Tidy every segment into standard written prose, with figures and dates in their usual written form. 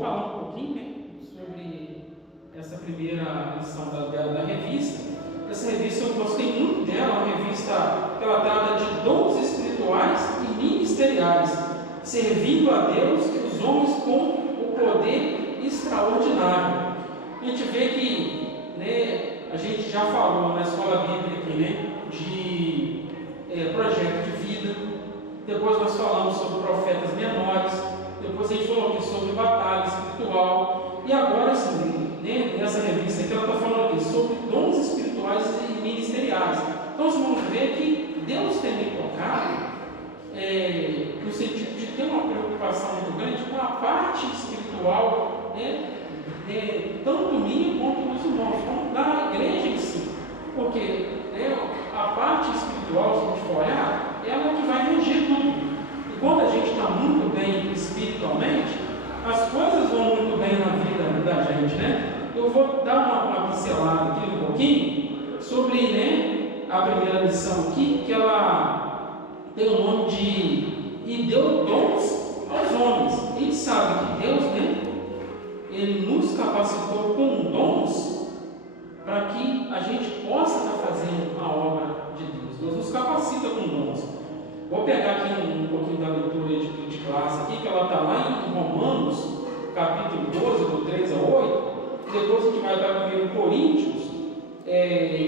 falar um pouquinho, né, sobre essa primeira edição da revista. Essa revista eu gostei muito dela, uma revista que ela trata de dons espirituais e ministeriais, servindo a Deus e os homens com o poder extraordinário. A gente vê que, né, a gente já falou na escola bíblica aqui, né, de projeto de vida. Depois nós falamos sobre profetas menores. Depois a gente falou aqui sobre batalha espiritual. E agora sim, né, nessa revista aqui ela está falando aqui sobre dons espirituais e ministeriais. Então vocês vão ver que Deus tem me tocado no sentido de ter uma preocupação muito grande com a parte espiritual, né, tanto minha quanto dos irmãos, como da igreja em si. Porque a parte espiritual, se a gente for olhar, ela é que vai reger tudo. E quando a gente está muito bem espiritualmente, as coisas vão muito bem na vida da gente, né? Eu vou dar uma pincelada aqui um pouquinho sobre, né, a primeira lição aqui, que ela tem o nome de "E deu dons aos homens". A gente sabe que Deus, né, Ele nos capacitou com dons para que a gente possa estar fazendo a obra de Deus. Deus nos capacita com dons. Vou pegar aqui um pouquinho da leitura de classe aqui, que ela está lá em Romanos, capítulo 12, do 3 a 8. Depois a gente vai para 1 Coríntios,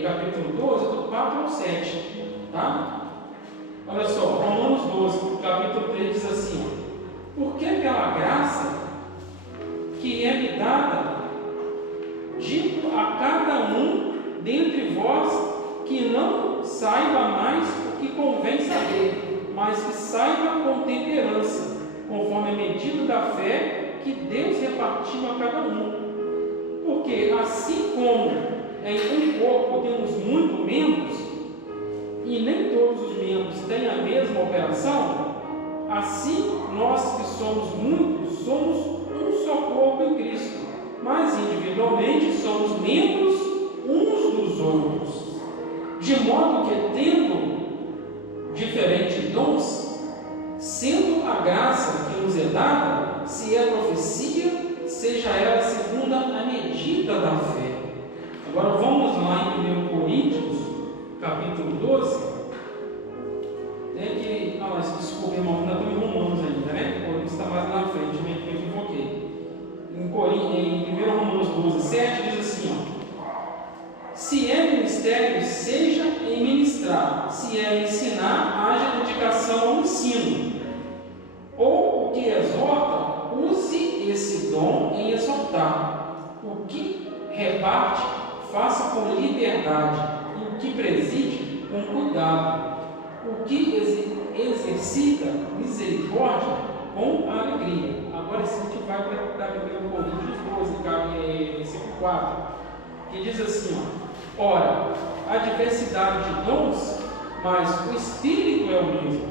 capítulo 12, do 4 ao 7. Tá? Olha só, Romanos 12, capítulo 3 diz assim: "Porque pela graça que é me dada, digo a cada um dentre vós que não saiba mais o que convém saber, mas que saiba com temperança, conforme a medida da fé que Deus repartiu a cada um. Porque assim como em um corpo temos muitos membros, e nem todos os membros têm a mesma operação, assim nós que somos muitos, somos um só corpo em Cristo, mas individualmente somos membros uns dos outros. De modo que, tendo diferentes dons, sendo a graça que nos é dada, se é profecia, seja ela segundo a medida da fé." Agora vamos lá em 1 Coríntios, capítulo 12, desculpa, irmão, ainda estou em Romanos ainda, né? Coríntios está mais na frente, eu me equivoquei. Em 1 Romanos 12, 7 diz assim: "Se é ministério, seja em ministrar; se é ensinar, haja dedicação ao ensino. Ou o que exorta, use esse dom em exortar. O que reparte, faça com liberdade. E o que preside, com cuidado. O que exercita misericórdia, com alegria." Agora sim a gente vai para 1 Coríntios 12, versículo 4, que diz assim: "Ora, há diversidade de dons, mas o Espírito é o mesmo.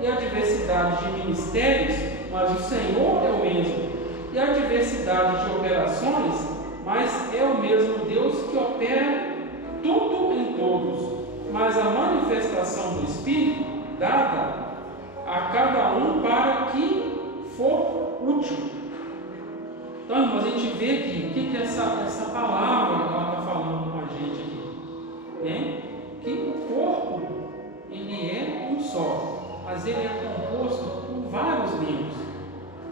E há diversidade de ministérios, mas o Senhor é o mesmo. E há diversidade de operações, mas é o mesmo Deus que opera tudo em todos. Mas a manifestação do Espírito, dada a cada um para que for útil." Então, irmãos, a gente vê aqui o que essa palavra está falando com a gente aqui, né? Que o corpo, ele é um só, mas ele é composto por vários membros.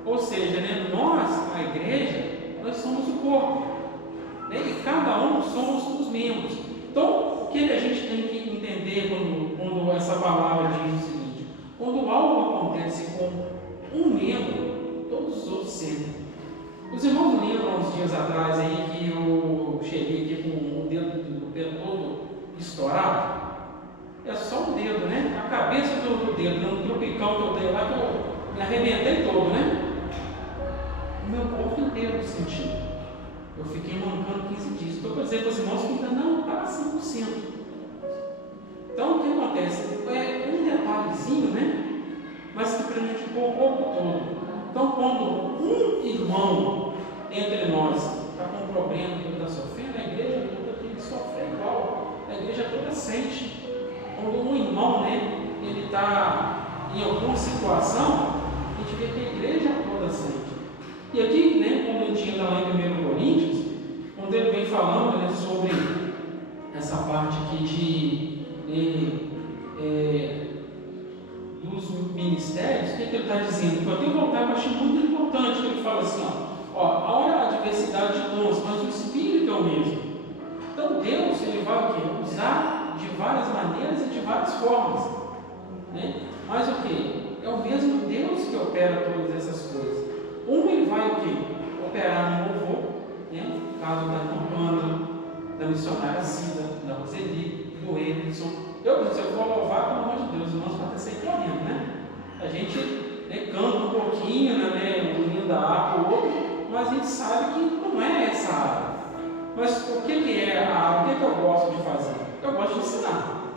Ou seja, né, nós, a igreja, nós somos o corpo, né? E cada um somos os membros. Então, o que a gente tem que entender quando essa palavra diz o seguinte: quando algo acontece com um membro, todos os outros sentem. Os irmãos lembram uns dias atrás aí que eu cheguei aqui com o dedo do pé todo estourado? É só o dedo, né? A cabeça do dedo, um tropicão que eu dei lá, que eu me arrebentei todo, né? O meu corpo inteiro sentiu. Eu fiquei mancando 15 dias. Estou para dizer para os irmãos que ainda não está 100%. Então, o que acontece? É um detalhezinho, né? Mas que prejudicou o corpo todo. Então, quando um irmão entre nós está com um problema que ele está sofrendo, a igreja toda tem que sofrer igual. A igreja toda sente. Quando um irmão, né, ele está em alguma situação, a gente vê que a igreja toda sente. E aqui, né, como gente entra lá em 1 Coríntios, quando ele vem falando, né, sobre essa parte aqui dos ministérios, o que ele está dizendo? Eu tenho que voltar, eu achei muito importante, que ele fala assim, há a diversidade de dons, mas o Espírito é o mesmo. Então Deus, ele vai o quê? Usar de várias maneiras e de várias formas, né? Mas o quê? É o mesmo Deus que opera todas essas coisas. Ele vai o quê? Operar no louvor, né? No caso da campana, da missionária Cida, da Roseli, do Emerson. Se eu for louvar, pelo amor de Deus, os irmãos podem sair correndo, né? A gente, né, canta um pouquinho, né, unindo da harpa o outro, mas a gente sabe que não é essa área. Mas o que é a área? O que eu gosto de fazer? Eu gosto de ensinar,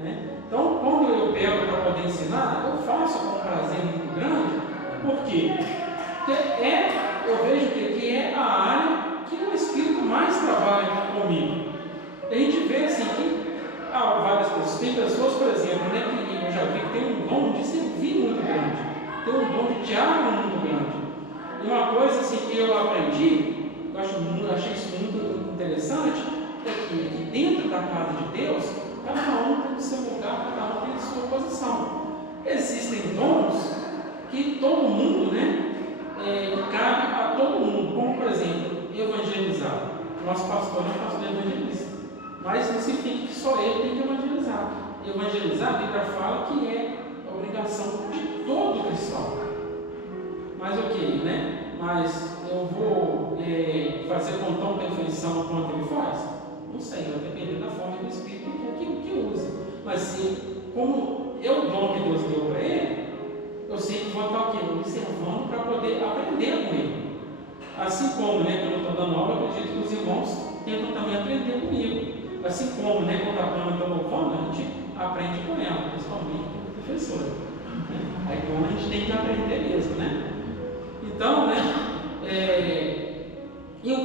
né? Então, quando eu pego para poder ensinar, eu faço com um prazer muito grande. Por quê? Porque eu vejo que é a área que o Espírito mais trabalha comigo. A gente vê assim que há várias pessoas, tem pessoas, por exemplo, né, que eu já vi que tem um dom de servir muito grande, tem um dom de diálogo muito grande. E uma coisa assim que eu aprendi, eu achei isso muito interessante, é que dentro da casa de Deus, cada um tem o seu lugar, cada um tem a sua posição. Existem dons que todo mundo, né, cabe a todo mundo, como por exemplo, evangelizar. Nosso pastor é um pastor evangelista, mas não significa que só ele tem que evangelizar. Evangelizar, a Bíblia fala que é a obrigação de todo cristão. Mas ok, né? Mas eu vou fazer com tão perfeição quanto ele faz? Não sei, vai depender da forma do Espírito que usa. Mas como é o dom que Deus deu para ele, eu sempre vou estar observando para poder aprender com ele. Assim como, né, quando eu estou dando aula, eu acredito que os irmãos tentam também aprender comigo. Assim como, né, quando a Ana está louvando, a gente aprende com ela, principalmente com a professora. Aí como a gente tem que aprender mesmo, né? Então, né, e o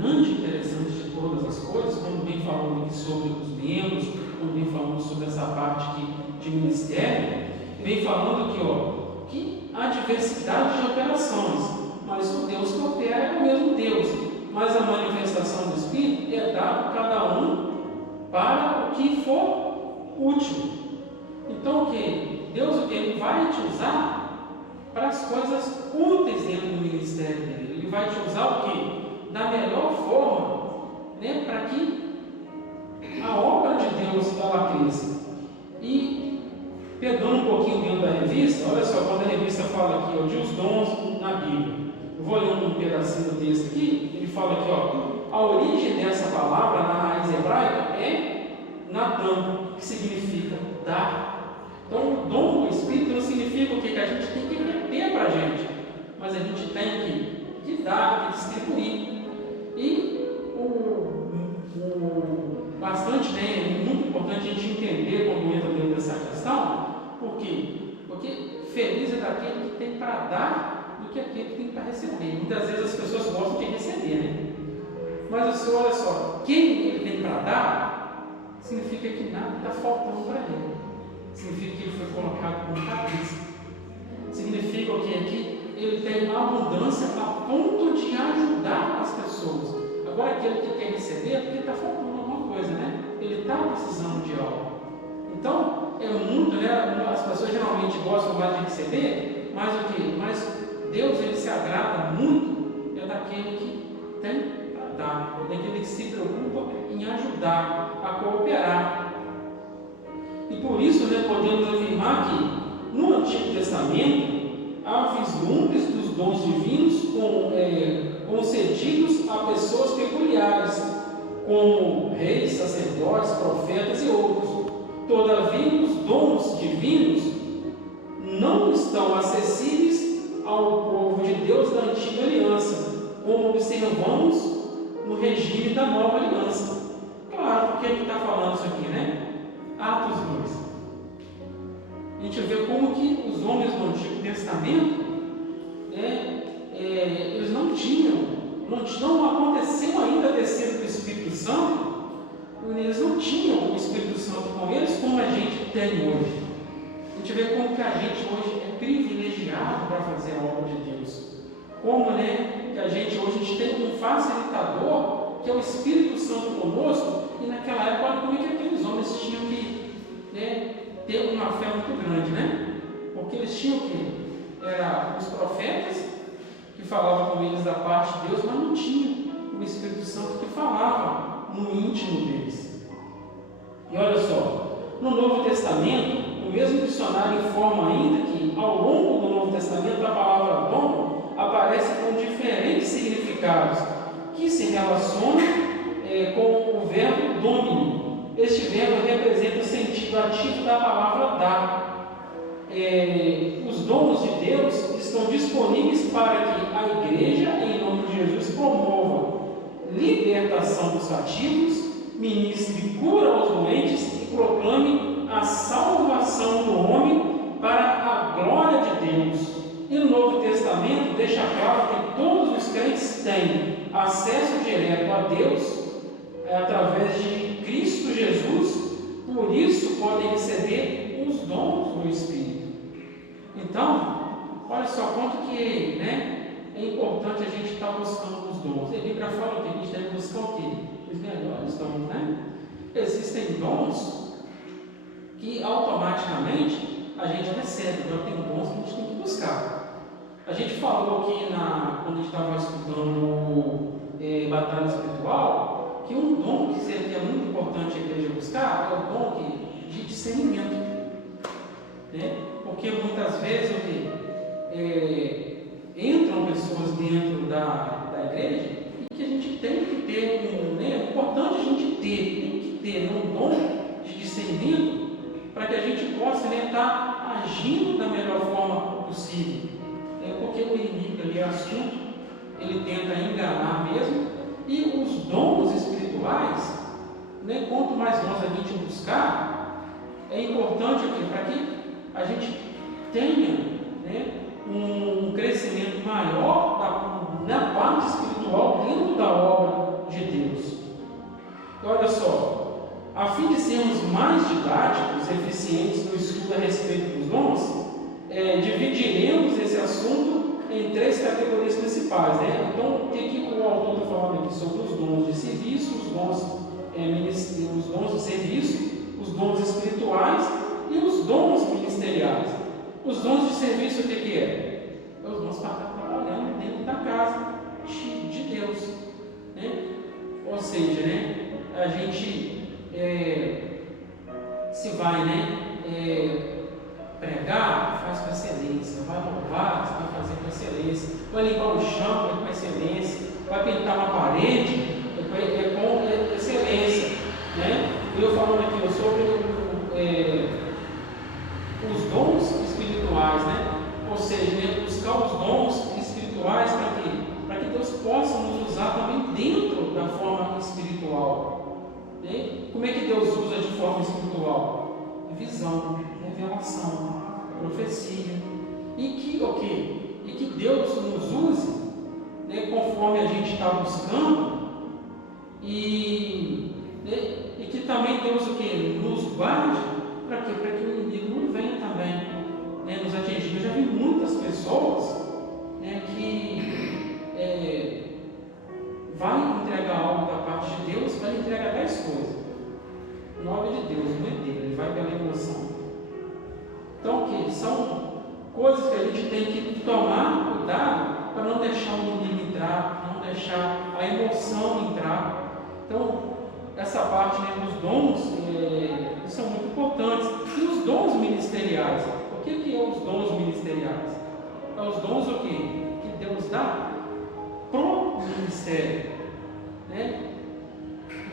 grande interessante de todas as coisas, quando vem falando aqui sobre os membros, quando vem falando sobre essa parte aqui de ministério, vem falando aqui, que há diversidade de operações, mas o Deus que opera é o mesmo Deus, mas a manifestação do Espírito é dada a cada um para o que for útil. Então, o que? Deus, o que? Ele vai te usar para as coisas úteis dentro do ministério dele. Ele vai te usar o quê? Da melhor forma, né, para que a obra de Deus ela cresça. E pegando um pouquinho dentro da revista, olha só, quando a revista fala aqui, de os dons na Bíblia. Eu vou ler um pedacinho do texto aqui. Ele fala aqui, a origem dessa palavra na raiz hebraica é Natan, que significa dar. Então, o dom do Espírito não significa o que a gente tem que reter para a gente, mas a gente tem que dar, que distribuir. E bastante bem, é muito importante a gente entender quando entra dentro dessa questão. Por quê? Porque feliz é daquele que tem para dar do que aquele que tem para receber. Muitas vezes as pessoas gostam de receber, né? Mas olha só, quem ele tem para dar, significa que nada está faltando para ele. Significa que ele foi colocado como cabeça. Significa o quê? Que ele tem abundância a ponto de ajudar as pessoas. Agora, aquele que quer receber é porque está faltando alguma coisa, né? Ele está precisando de algo. Então, é muito, né? As pessoas geralmente gostam mais de receber, mas o quê? Mas Deus, ele se agrada muito daquele que tem para dar, daquele que se preocupa em ajudar, a cooperar. E por isso, né, podemos afirmar que no Antigo Testamento há vislumbres dos dons divinos concedidos a pessoas peculiares, como reis, sacerdotes, profetas e outros. Todavia, os dons divinos não estão acessíveis ao povo de Deus da Antiga Aliança, como observamos no regime da Nova Aliança. Claro, porque ele está falando isso aqui, né? Atos 2. A gente vê como que os homens do Antigo Testamento, eles não aconteceu ainda a descida do Espírito Santo, eles não tinham o Espírito Santo com eles como a gente tem hoje. A gente vê como que a gente hoje é privilegiado para fazer a obra de Deus. Como, né, facilitador, que é o Espírito Santo conosco, e naquela época, olha como é que aqueles homens tinham que, né, ter uma fé muito grande, né? Porque eles tinham que, eram os profetas que falavam com eles da parte de Deus, mas não tinha o Espírito Santo que falava no íntimo deles. E olha só, no Novo Testamento, o mesmo dicionário informa ainda que, ao longo do Novo Testamento, a palavra dom aparece com diferentes significados, que se relacionam com o verbo domini. Este verbo representa o sentido ativo da palavra dar. Os dons de Deus estão disponíveis para que a igreja, em nome de Jesus, promova libertação dos cativos, ministre cura aos doentes e proclame a salvação do homem para a glória de Deus. E no Novo Testamento deixa claro que todos os crentes têm acesso direto a Deus através de Cristo Jesus, por isso podem receber os dons do Espírito. Então, olha só quanto que, né, é importante a gente estar buscando os dons. A Bíblia fala que a gente deve buscar o quê? Os melhores dons, né? Existem dons que automaticamente a gente recebe, agora tem dons que a gente tem que buscar. A gente falou aqui quando a gente estava estudando batalha espiritual, que um dom que é muito importante a igreja buscar é o dom de discernimento, né? Porque muitas vezes entram pessoas dentro da igreja e que a gente tem que ter é importante a gente ter um dom de discernimento para que a gente possa estar agindo da melhor forma possível. Porque o inimigo ali é astuto, ele tenta enganar mesmo, e os dons espirituais, né, quanto mais nós a gente buscar, é importante para que a gente tenha, né, um crescimento maior na parte espiritual dentro da obra de Deus. Olha só, a fim de sermos mais didáticos, eficientes no estudo a respeito dos dons, dividiremos esse assunto em 3 categorias principais, né? Então, o que o autor está falando aqui sobre os dons de serviço, os dons de serviço, os dons espirituais e os dons ministeriais. Os dons de serviço, o que é? É os dons para estar trabalhando dentro da casa de Deus, né? Ou seja, né, a gente se vai, né, pregar, faz com excelência, vai louvar, você vai fazer com excelência, vai limpar o chão com excelência, vai pintar uma parede com excelência, né? Eu falando aqui sobre os dons espirituais, né? Ou seja, né, buscar os dons espirituais para quê? Para que Deus possa nos usar também dentro da forma espiritual, né? Como é que Deus usa de forma espiritual? Visão, revelação, profecia, e que Deus nos use, né, conforme a gente está buscando, e que também Deus nos guarde para quê? Para que o inimigo não venha também, né, nos atingir. Eu já vi muitas pessoas, né, que vai entregar algo da parte de Deus, vai entregar 10 coisas. O nome de Deus, não é dele, ele vai pela emoção. Então, que são coisas que a gente tem que tomar cuidado para não deixar o inimigo entrar, não deixar a emoção entrar. Então, essa parte, né, dos dons são muito importantes. E os dons ministeriais? O que é os dons ministeriais? É os dons o quê? Que Deus dá pro ministério, né?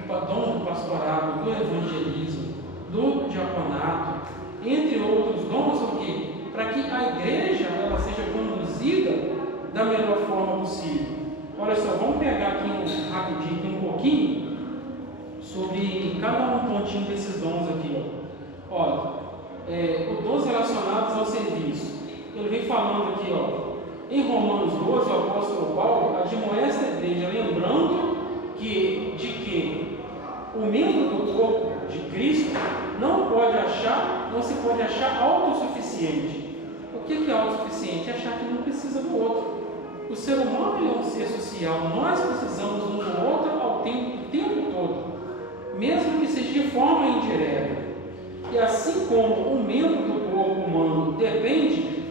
O dom do pastorado, do evangelismo, do diaconato, entre outros dons, o quê? Para que a igreja ela seja conduzida da melhor forma possível. Olha só, vamos pegar aqui rapidinho, um pouquinho, sobre cada pontinho desses dons aqui. Olha, os dons relacionados ao serviço. Ele vem falando aqui, em Romanos 12, o apóstolo Paulo admoesta a igreja, lembrando que o membro do corpo de Cristo não se pode achar autossuficiente. O que é autossuficiente? É achar que não precisa do outro. O ser humano ele é um ser social, nós precisamos um do outro o tempo todo, mesmo que seja de forma indireta. E assim como um membro do corpo humano depende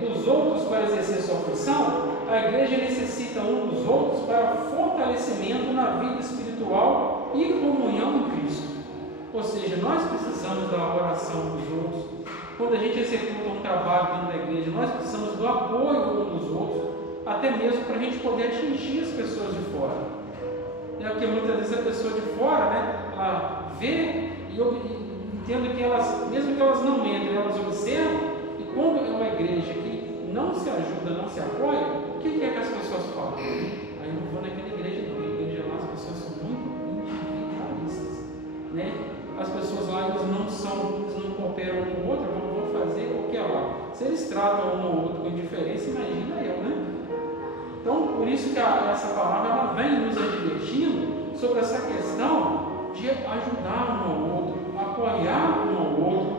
dos outros para exercer sua função, a igreja necessita um dos outros para fortalecimento na vida espiritual e comunhão em Cristo. Ou seja, nós precisamos da oração dos outros. Quando a gente executa um trabalho dentro da igreja, nós precisamos do apoio uns dos outros, até mesmo para a gente poder atingir as pessoas de fora. É porque muitas vezes a pessoa de fora, ela vê e entende que elas, mesmo que elas não entrem, elas observam, e quando é uma igreja que não se ajuda, não se apoia, o que é que as pessoas falam? Aí não vou naquela igreja não, a igreja lá as pessoas são muito individualistas, né? As pessoas lá eles não cooperam um com o outro, vão fazer qualquer lá. Se eles tratam um ou outro com indiferença, imagina eu, né? Então, por isso que essa palavra ela vem nos advertindo sobre essa questão de ajudar um ao outro, apoiar um ao outro.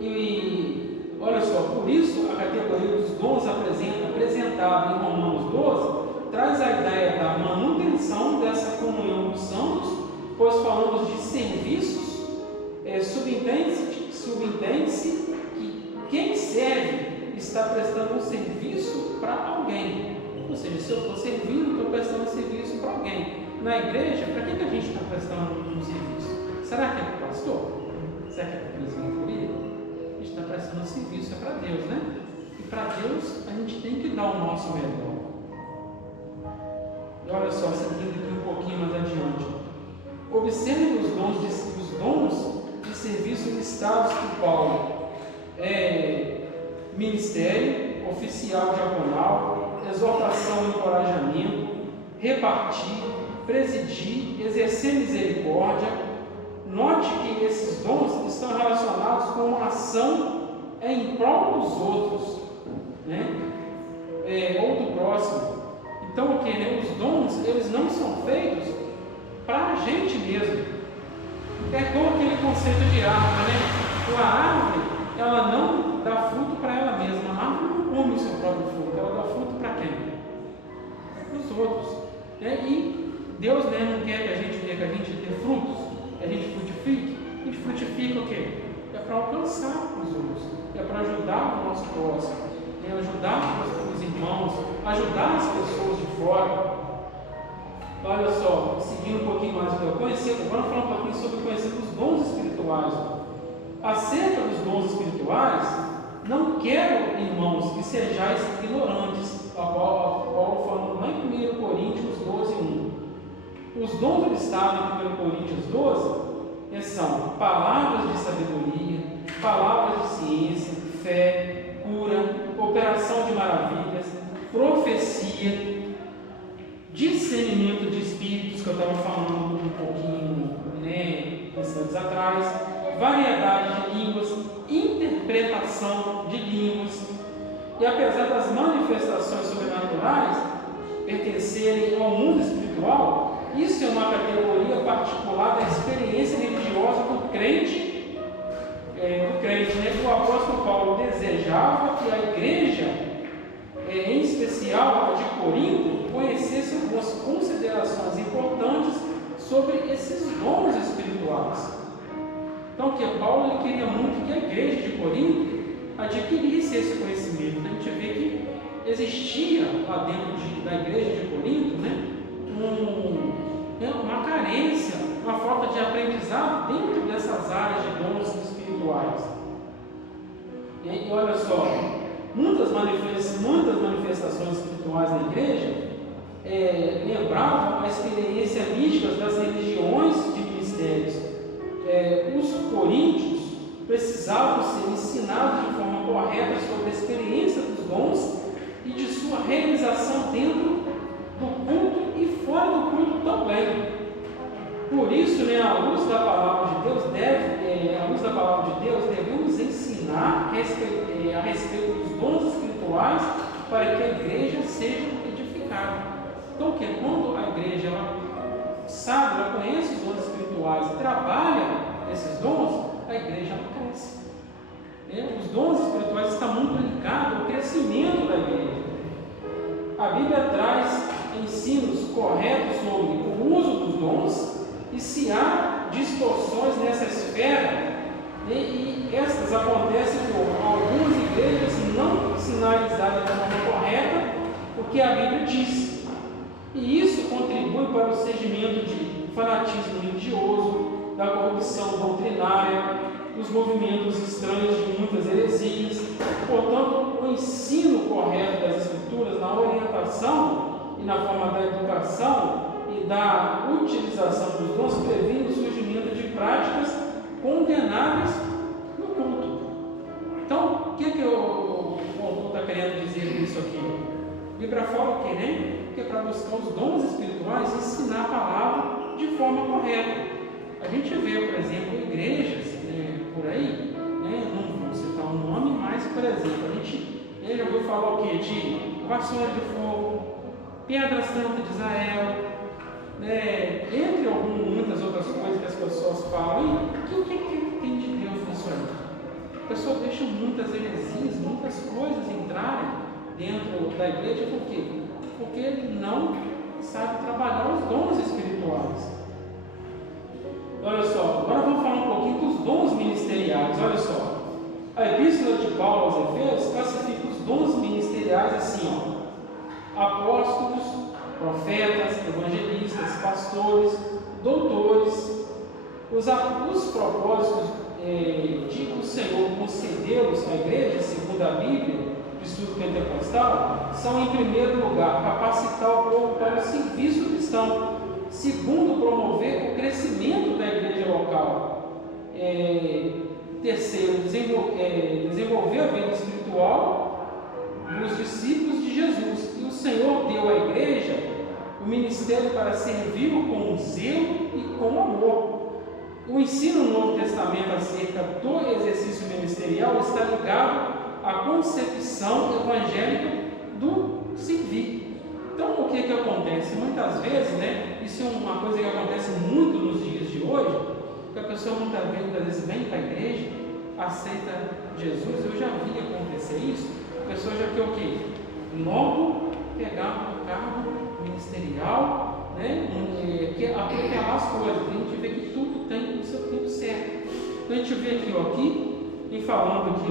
E olha só, por isso a categoria dos dons apresentada em Romanos 12 traz a ideia da manutenção dessa comunhão dos santos, pois falamos de serviços, subentende-se que quem serve está prestando um serviço para alguém. Ou seja, se eu estou servindo, estou prestando um serviço para alguém. Na igreja, para que a gente está prestando um serviço? Será que é para o pastor? Será que é para a presbiteria? A gente está prestando um serviço, é para Deus, né? E para Deus, a gente tem que dar o nosso melhor. E olha só, seguindo aqui um pouquinho mais adiante. Observe os dons de serviço listados por Paulo. Ministério, oficial diaconal, exortação e encorajamento, repartir, presidir, exercer misericórdia. Note que esses dons estão relacionados com uma ação em prol dos outros, né? Ou do próximo. Então, os dons eles não são feitos para a gente mesmo. É como aquele conceito de árvore, né? A árvore, ela não dá fruto para ela mesma. A árvore não come o seu próprio fruto, ela dá fruto para quem? Para os outros. E Deus não quer que a gente tenha frutos, que a gente frutifique. A gente frutifica o quê? É para alcançar os outros, é para ajudar o nosso próximo, ajudar os irmãos, ajudar as pessoas de fora. Olha só, seguindo um pouquinho mais do que eu conheci, vamos falar um pouquinho sobre conhecer os dons espirituais. Acerca dos dons espirituais, não quero, irmãos, que sejais ignorantes. Paulo falando lá em 1 Coríntios 12:1. Os dons listados em 1 Coríntios 12 são palavras de sabedoria, palavras de ciência, fé, cura, operação de maravilhas, profecia, discernimento de espíritos, que eu estava falando um pouquinho, instantes atrás, variedade de línguas, interpretação de línguas. E apesar das manifestações sobrenaturais pertencerem ao mundo espiritual, isso é uma categoria particular da experiência religiosa do crente. O apóstolo Paulo desejava que a igreja, em especial a de Corinto, conhecesse algumas considerações importantes sobre esses dons espirituais. Então, Paulo ele queria muito que a igreja de Corinto adquirisse esse conhecimento. A gente vê que existia lá dentro da igreja de Corinto, uma carência, uma falta de aprendizado dentro dessas áreas de dons espirituais. E olha só, muitas manifestações espirituais na igreja lembravam a experiência mística das religiões de mistérios. Os coríntios precisavam ser ensinados de forma correta sobre a experiência dos dons e de sua realização dentro do culto e fora do culto também. Por isso, à luz da palavra de Deus, devemos ensinar a respeito dos dons espirituais para que a igreja seja edificada. Então, quando a igreja ela conhece os dons espirituais e trabalha esses dons, a igreja cresce. Os dons espirituais estão muito ligados ao crescimento da igreja. a Bíblia traz ensinos corretos sobre o uso dos dons e se há distorções nessa esfera, e estas acontecem por algumas igrejas não sinalizarem da forma correta o que a Bíblia diz. E isso contribui para o surgimento de fanatismo religioso, da corrupção doutrinária, dos movimentos estranhos de muitas heresias. Portanto, o ensino correto das Escrituras na orientação e na forma da educação e da utilização dos dons previne o surgimento de práticas condenáveis no culto. Então, o que o autor está querendo dizer com isso aqui? A Bíblia fala o quê, né? Que é para buscar os dons espirituais e ensinar a palavra de forma correta. A gente vê, por exemplo, igrejas por aí, não vou citar um nome, mas, por exemplo, a gente já ouviu falar o quê? De vassoura de fogo, pedra santa de Israel, entre muitas outras coisas que as pessoas falam. E o que tem de Deus nisso aí? A pessoa deixa muitas heresias, muitas coisas entrarem dentro da igreja, por quê? Porque ele não sabe trabalhar os dons espirituais. Olha só, agora vamos falar um pouquinho dos dons ministeriais. Olha só, a Epístola de Paulo aos Efésios classifica os dons ministeriais assim, apóstolos, profetas, evangelistas, pastores, doutores. Os propósitos de o Senhor concedeu-os à igreja, segundo a Bíblia, do estudo pentecostal, são, em primeiro lugar, capacitar o povo para o serviço cristão. Segundo, promover o crescimento da igreja local. Terceiro, desenvolver a vida espiritual dos discípulos de Jesus. E o Senhor deu à igreja o ministério para servi-lo com zelo e com amor. O ensino no Novo Testamento acerca do exercício ministerial está ligado à concepção evangélica do servir. Então, o que acontece? Muitas vezes, isso é uma coisa que acontece muito nos dias de hoje, que a pessoa muitas vezes vem para a igreja, aceita Jesus. Eu já vi acontecer isso. A pessoa já quer o quê? Logo pegar um cargo ministerial, quer atropelar as coisas. A gente vê que tudo tem o seu tempo certo. Então, a gente vê aqui, falando aqui,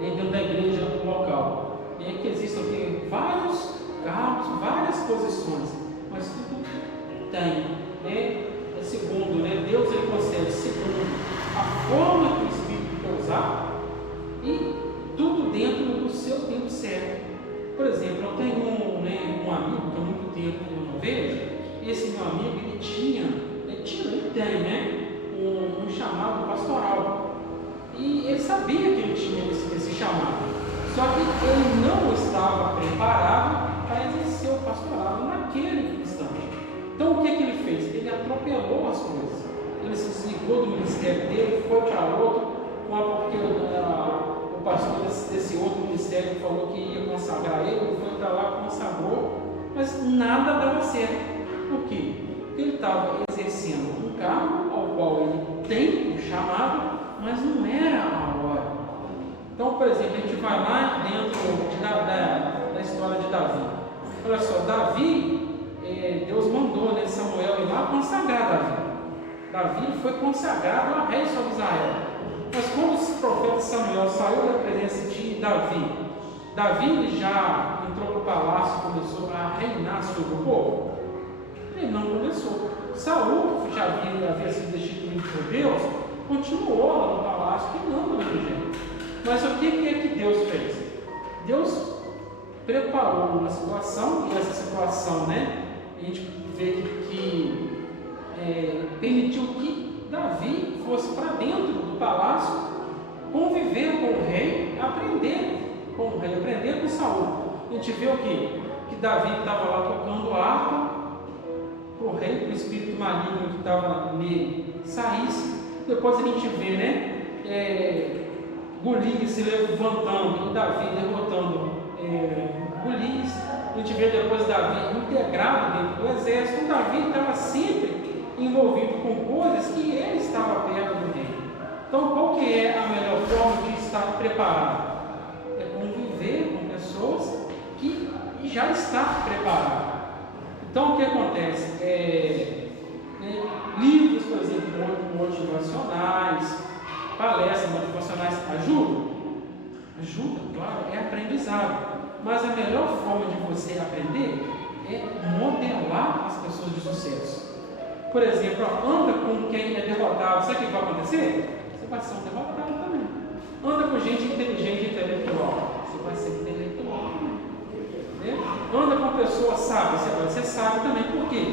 dentro da igreja local, que existem aqui vários cargos, várias posições, mas tudo tem, segundo, Deus ele concede segundo a forma que o Espírito quer usar e tudo dentro do seu tempo certo. Por exemplo, eu tenho um amigo que há muito tempo eu não vejo, e esse meu amigo ele tem um chamado pastoral, e ele sabia que ele tinha esse chamado, só que ele não estava preparado para exercer o pastorado naquele instante. Então, o que ele fez? Ele atropelou as coisas. Ele se desligou do ministério dele, foi para outro, porque o pastor desse outro ministério falou que ia consagrar ele, ele foi para lá, consagrou, mas nada dava certo. Por quê? Porque ele estava exercendo um cargo ao qual ele tem um chamado, mas não era a hora. Então, por exemplo, a gente vai lá dentro da história de Davi. Olha só, Davi, Deus mandou Samuel ir lá consagrar Davi. Davi foi consagrado a rei sobre Israel. Mas quando o profeta Samuel saiu da presença de Davi já entrou para o palácio e começou a reinar sobre o povo? Ele não começou. Saul, que já havia sido destituído por Deus, continuou lá no palácio reinando do jeito. Mas o que é que Deus fez? Deus preparou uma situação, e essa situação, a gente vê que permitiu que Davi fosse para dentro do palácio, conviver com o rei, aprender com Saul. A gente vê o quê? Que Davi estava lá tocando harpa para o rei, para o espírito maligno que estava nele saísse. Depois a gente vê, Golias se levantando e Davi derrotando Golias. A gente vê depois Davi integrado dentro do exército. Davi estava sempre envolvido com coisas que ele estava perto do rei. Então, qual que é a melhor forma de estar preparado? É conviver com pessoas que já está preparado. Então, o que acontece? Livros, por exemplo, motivacionais, palestras motivacionais ajudam? Ajuda, claro, é aprendizado. Mas a melhor forma de você aprender é modelar as pessoas de sucesso. Por exemplo, anda com quem é derrotado, sabe o que vai acontecer? Você vai ser um derrotado também. Anda com gente inteligente e intelectual, você vai ser intelectual também. Anda com pessoa sábia, você vai ser sábio também. Por quê?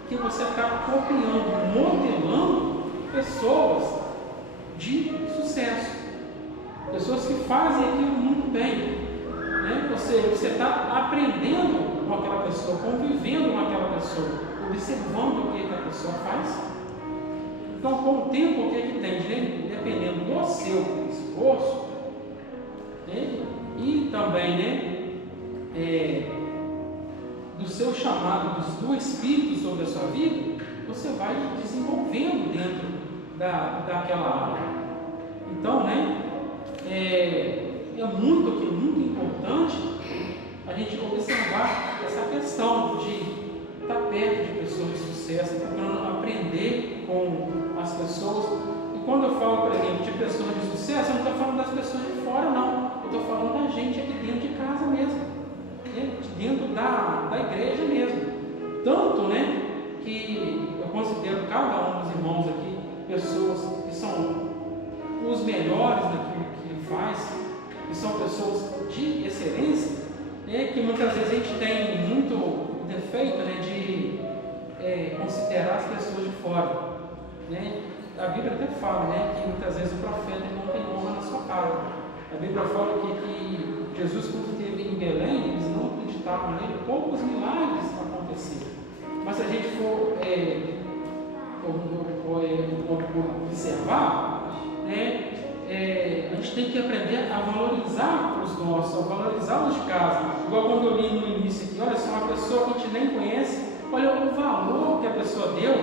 Porque você está copiando, modelando pessoas de sucesso, pessoas que fazem aquilo muito bem. Você está aprendendo com aquela pessoa, convivendo com aquela pessoa, observando o que a pessoa faz. Então, com o tempo, o que tem? Dependendo do seu esforço, e também do seu chamado, do Espírito sobre a sua vida, você vai desenvolvendo dentro daquela área. Então, é muito importante a gente observar essa questão de estar perto de pessoas de sucesso, procurando aprender com as pessoas. E quando eu falo, por exemplo, de pessoas de sucesso, eu não estou falando das pessoas de fora, não. Eu estou falando da gente aqui dentro de casa mesmo, dentro da igreja mesmo. Tanto, que eu considero cada um dos irmãos aqui pessoas que são os melhores naquilo que ele faz, que são pessoas de excelência, que muitas vezes a gente tem muito defeito de considerar as pessoas de fora. A Bíblia até fala que muitas vezes o profeta não tem honra na sua casa. A Bíblia fala que Jesus, quando esteve em Belém, eles não acreditavam nele, poucos milagres aconteceram. Mas se a gente for observar, a gente tem que aprender a valorizar os nossos, a valorizar os de casa. Igual quando eu li no início aqui, olha só, uma pessoa que a gente nem conhece, olha o valor que a pessoa deu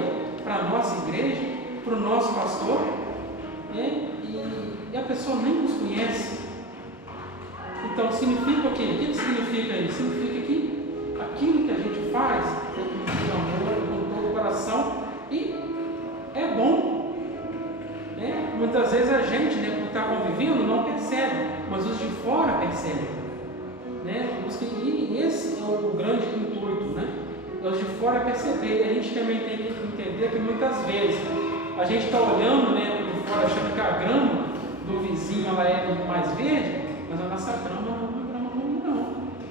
para a nossa igreja, para o nosso pastor, e a pessoa nem nos conhece. Então, significa o quê? O que significa isso? Significa que aquilo que a gente faz é com amor, com todo o coração, e é bom. Muitas vezes a gente, por estar convivendo, não percebe, mas os de fora percebem. E esse é o grande intuito, os de fora perceber. A gente também tem que entender que muitas vezes a gente está olhando por fora, achando que a grama do vizinho ela é mais verde, mas a nossa grama não é uma grama ruim, não.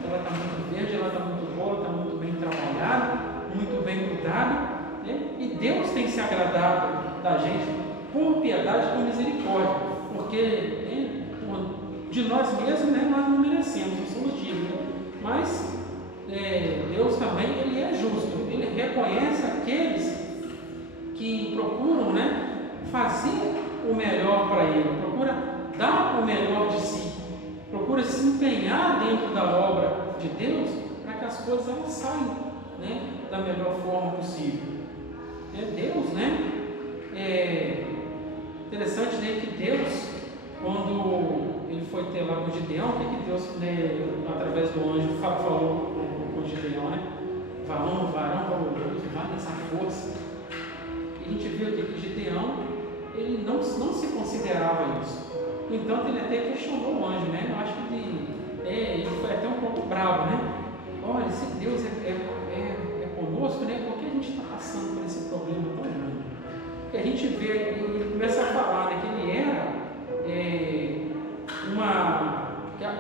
Ela está muito verde, ela está muito boa, está muito bem trabalhada, muito bem cuidada, e Deus tem se agradado da gente por piedade e por misericórdia, porque de nós mesmos nós não merecemos, nós somos dignos, mas Deus também ele é justo, ele reconhece aqueles que procuram fazer o melhor para ele, procura dar o melhor de si, procura se empenhar dentro da obra de Deus para que as coisas elas saiam da melhor forma possível. Deus, interessante que Deus, quando ele foi ter lá com Gideão, o que Deus, através do anjo, falou com Gideão, varão valoroso, vai nessa força. E a gente viu aqui que Gideão, ele não se considerava isso. No entanto, ele até questionou o anjo, Eu acho que ele foi até um pouco bravo, Olha, se Deus é conosco, por que a gente está passando por esse problema tão grande? E a gente vê, ele começa a falar que ele era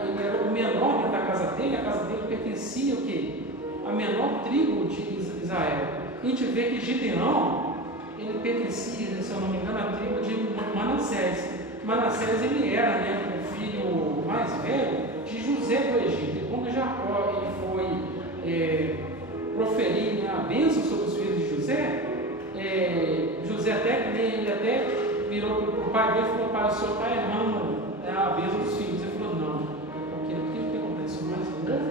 ele era o menor dentro da casa dele, a casa dele pertencia o quê? A menor tribo de Israel. A gente vê que Gideão, ele pertencia, se eu não me engano, à tribo de Manassés. Manassés ele era o filho mais velho de José do Egito. E quando Jacó ele foi proferir a bênção sobre os filhos de José, José até virou para o pai dele e falou: pai, o senhor está errando a bênção dos filhos. Ele falou: não, porque aquilo que acontece, o mais novo,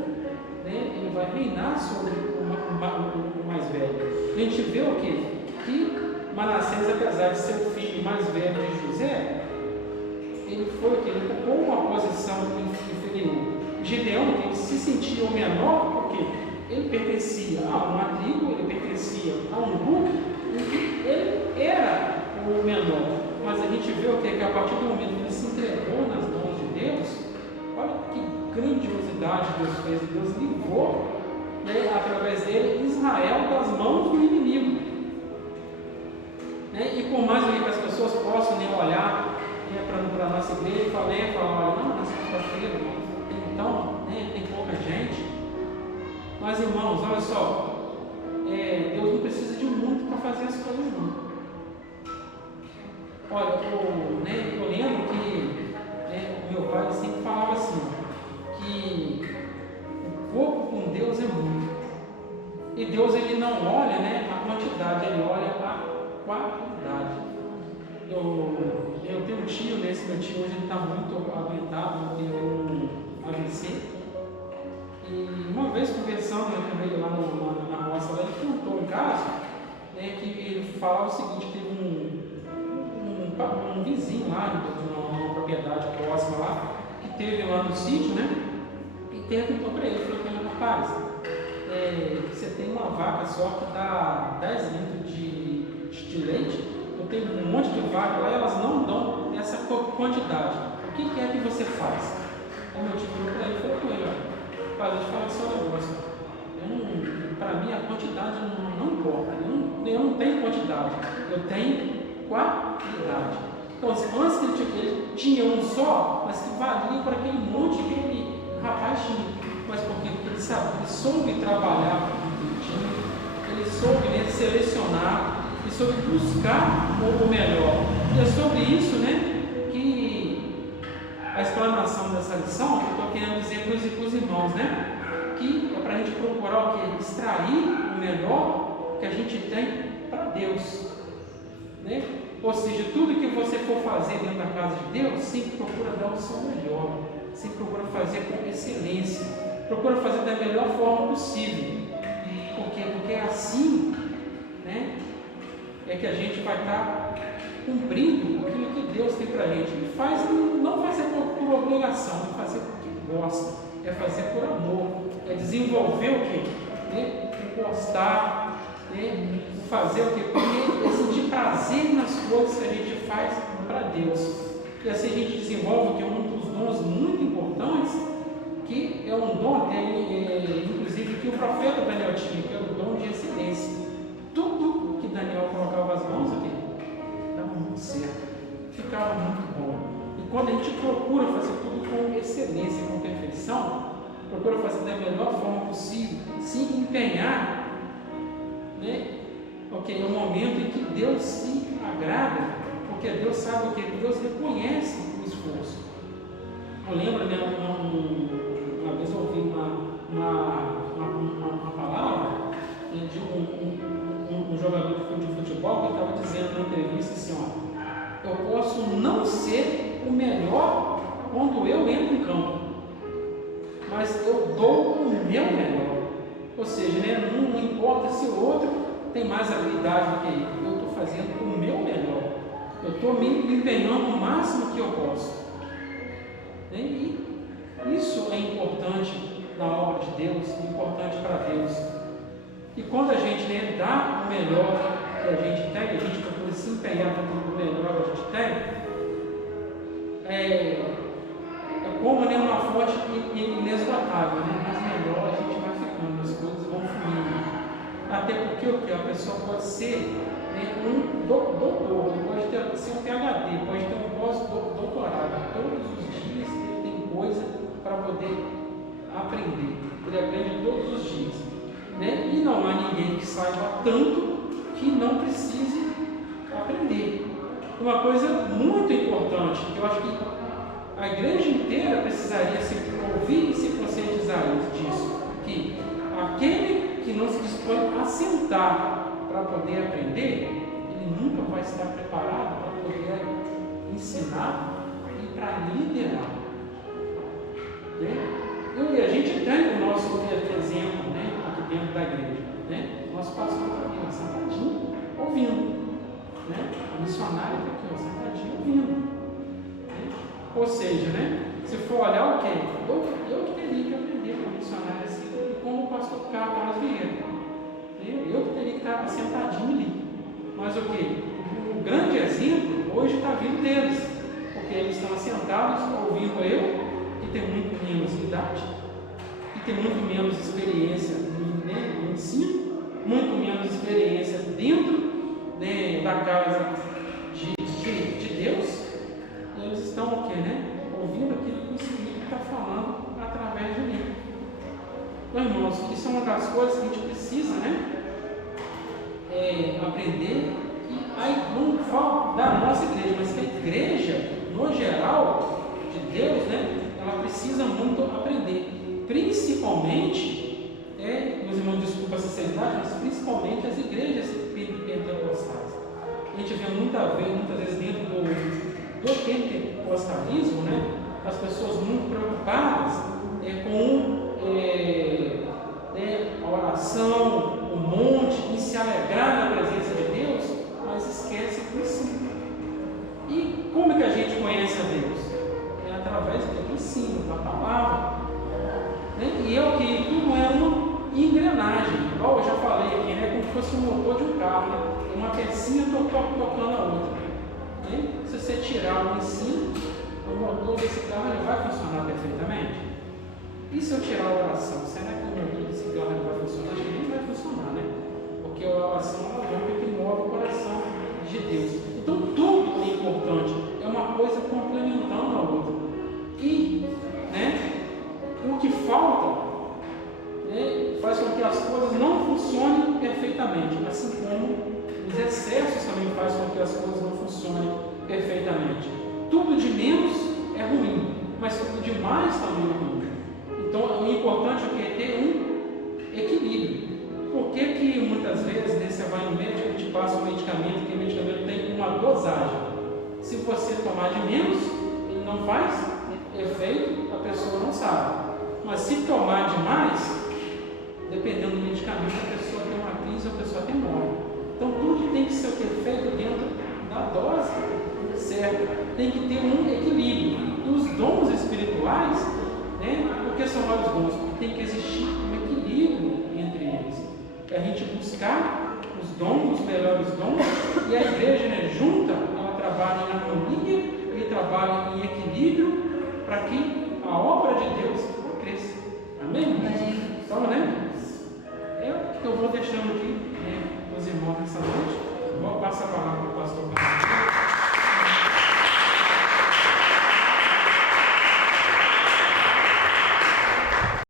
ele vai reinar sobre o mais velho. A gente vê o quê? Que Manassés, apesar de ser o filho mais velho de José, ele ocupou uma posição inferior. Gideão, ele se sentia o menor porque ele pertencia a uma tribo, ele pertencia a um grupo, e ele era o menor. Mas a gente vê o quê? Que a partir do momento que ele se entregou nas mãos de Deus, olha que grandiosidade Deus fez. Deus livrou, né, através dele, Israel das mãos do inimigo. Né? E por mais que as pessoas possam, né, olhar, né, para a nossa igreja e falar, olha, não, na segunda-feira, então, né, tem pouca gente. Mas, irmãos, olha só, Deus não precisa de muito para fazer as coisas, não. Olha, eu lembro que o meu pai sempre falava assim, que o pouco com Deus é muito. E Deus, ele não olha, né, a quantidade, ele olha a qualidade. Eu tenho um tio, né, esse meu tio hoje ele está muito aguentado, tem um AVC. E uma vez conversando com ele lá na roça, ele contou um caso, né, que ele falava o seguinte, teve um vizinho lá, numa propriedade próxima lá, que teve lá no sítio, né, e perguntou para ele, falou para ele, rapaz, você tem uma vaca só que dá 10 litros de leite, eu tenho um monte de vaca lá e elas não dão essa quantidade, o que é que você faz? Aí meu tio falou para ele, falou com ele, olha, rapaz, eu te falo só um negócio, para mim a quantidade não importa, eu não tenho quantidade, eu tenho qualidade. Então, antes ele tinha um só, mas que valia para aquele monte que aquele rapaz tinha. Mas porque ele sabe, ele soube trabalhar com o que ele tinha, ele soube, né, selecionar, e soube buscar o melhor. E é sobre isso, né, que a explanação dessa lição, que eu estou querendo dizer para os irmãos, né, que é para a gente procurar o quê? Extrair o melhor que a gente tem para Deus. Né? Ou seja, tudo que você for fazer dentro da casa de Deus, sempre procura dar o seu melhor, sempre procura fazer com excelência, procura fazer da melhor forma possível. Porque assim, né, é que a gente vai estar cumprindo aquilo que Deus tem para a gente. E não fazer por obrigação, é fazer porque gosta, é fazer por amor, é desenvolver o quê? Né? Gostar, né? Fazer o quê? Porque sentir prazer nas coisas que a gente faz para Deus. E assim a gente desenvolve o que é um dos dons muito importantes, que é um dom, inclusive, que o profeta Daniel tinha, que é o dom de excelência. Tudo que Daniel colocava as mãos aqui, dava muito certo, ficava muito bom. E quando a gente procura fazer tudo com excelência, com perfeição, procura fazer da melhor forma possível, se empenhar, né? Porque é um momento em que Deus se agrada, porque Deus sabe o que? Deus reconhece o esforço. Eu lembro, né, uma vez eu ouvi uma palavra de um jogador de futebol que estava dizendo na entrevista assim, ó, eu posso não ser o melhor quando eu entro em campo, mas eu dou o meu melhor. Ou seja, né, não importa se o outro tem mais habilidade do que eu estou fazendo o meu melhor, eu estou me empenhando o máximo que eu posso. E isso é importante na obra de Deus, importante para Deus. E quando a gente, né, dá o melhor que a gente tem, a gente procura se empenhar no melhor que a gente tem, é como, né, uma fonte inesgotável, né? Mas melhor a gente vai ficando, as coisas vão fluindo. Até porque o que? A pessoa pode ser, né, um doutor, pode ser um PhD, pode ter um pós-doutorado. Todos os dias ele tem coisa para poder aprender. Ele aprende todos os dias. Né? E não há ninguém que saiba tanto que não precise aprender. Uma coisa muito importante, que eu acho que a igreja inteira precisaria se ouvir e se conscientizar disso, que aquele que não se dispõe a sentar para poder aprender, ele nunca vai estar preparado para poder ensinar e para liderar. Né? E a gente tem o nosso exemplo, né, aqui dentro da igreja. Né? Nosso pastor está aqui, sentadinho, ouvindo. Né? O missionário está aqui, sentadinho, ouvindo. Né? Ou seja, né, se for olhar o quê? Eu que teria que aprender com o missionário assim, como o pastor Carlos Vieira. Eu que teria que estar sentadinho ali. Mas o que? O grande exemplo hoje está vindo deles, porque eles estão assentados ouvindo eu, que tem muito menos idade, que tem muito menos experiência no ensino, muito menos experiência dentro da casa de Deus. E eles estão o quê, ouvindo aquilo que o Espírito está falando através de mim. Então, irmãos, isso é uma das coisas que a gente precisa, aprender. E aí não falo da nossa igreja, mas que a igreja, no geral, de Deus, ela precisa muito aprender. Principalmente, meus irmãos, desculpa a sinceridade, mas principalmente as igrejas pentecostais. A gente vê muitas vezes dentro do pentecostalismo, as pessoas muito preocupadas com a oração, o monte, em se alegrar na presença de Deus, mas esquece do ensino. E como que a gente conhece a Deus? É através do ensino, da palavra. E que tudo é uma engrenagem, igual eu já falei aqui, como se fosse um motor de um carro, uma pecinha tocando a outra. Se você tirar o ensino, o motor desse carro ele vai funcionar perfeitamente. E se eu tirar a oração, será que o motor desse carro ele vai funcionar? Acho que nem vai funcionar, porque a oração é uma lâmpada que move o coração de Deus. Então tudo é importante, é uma coisa complementando a outra. E o que falta faz com que as coisas não funcionem perfeitamente, assim como os excessos também fazem com que as coisas não funcionem perfeitamente. Tudo de menos é ruim, mas tudo de mais também é ruim. Então o importante é ter um equilíbrio. Por que muitas vezes você vai no médico e te passa um medicamento, que o medicamento tem uma dosagem? Se você tomar de menos, ele não faz efeito, a pessoa não sabe. Mas se tomar demais, dependendo do medicamento, a pessoa tem uma crise, a pessoa até morre. Então tudo tem que ser feito dentro da dose certa. Tem que ter um equilíbrio. E os dons espirituais, por que são vários dons? Porque tem que existir um equilíbrio entre eles. É a gente buscar os dons, os melhores dons, e a igreja junta, ela trabalha em harmonia e trabalha em equilíbrio para que a obra de Deus cresça. Amém? Então, eu vou deixando aqui os irmãos nessa noite. Vou passar a palavra para o pastor Carlos.